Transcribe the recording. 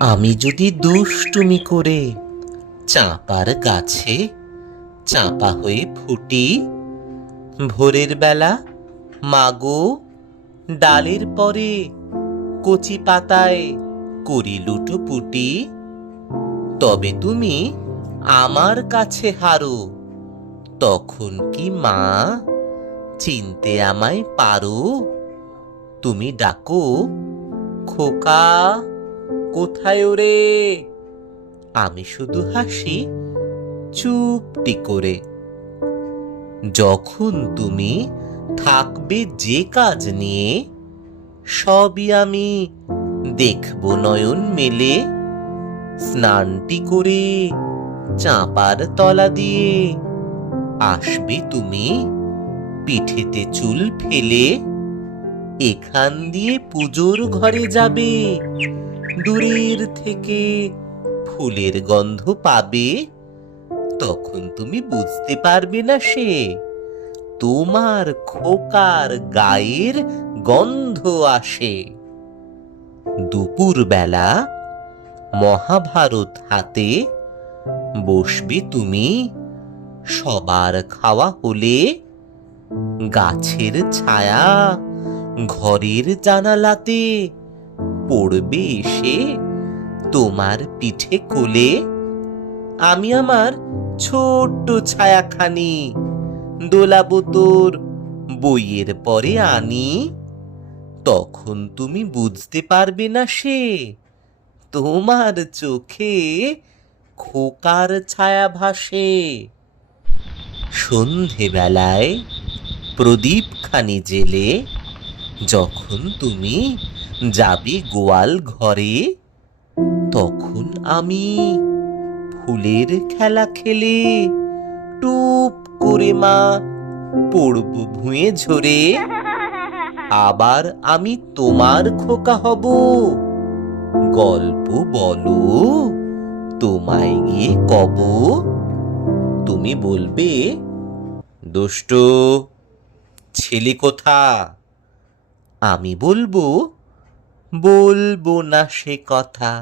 আমি যদি দুষ্টুমি করে চাঁপার গাছে চাঁপা হয়ে ফুটি, ভোরের বেলা মাগো ডালের পরে কচি পাতায় করি লুটোপুটি, তবে তুমি আমার কাছে হারো, তখন কি মা চিনতে আমায় পারো? তুমি ডাকো, খোকা কোথায় ওরে? আমি শুধু হাসি চুপটি করে। যখন তুমি থাকবে যে কাজ নিয়ে, সবই আমি দেখব নয়ন মেলে। স্নানটি করে চাঁপার তলা দিয়ে আসবে তুমি পিঠেতে চুল ফেলে। এখান দিয়ে পুজোর ঘরে যাবে, দূরের থেকে ফুলের গন্ধ পাবে। তখন তুমি বুঝতে পারবে না সে তোমার খোকার গায়ের গন্ধ আসে। দুপুর বেলা মহাভারত হাতে বসবে তুমি, সবার খাওয়া হলে। গাছের ছায়া ঘরের জানালাতে পড়বে এসে তোমার পিঠে কোলে। আমি আমার ছোট্ট ছায়াখানি দোলাবো তোর বইয়ের পরে আনি। তখন তুমি বুঝতে পারবে না সে তোমার চোখে খোকার ছায়া ভাসে। সন্ধেবেলায় প্রদীপখানি জেলে যখন তুমি যাবে গোয়াল ঘরে, তখন আমি ফুলের খেলা খেলে টুপ করে মা পড়ব ভুঁয়ে ঝরে। আবার আমি তোমার খোকা হব, গল্প বলো তোমায় গিয়ে কব। তুমি বলবে, দুষ্টু ছেলে কোথা? আমি বলবো, বলবো না সে কথা।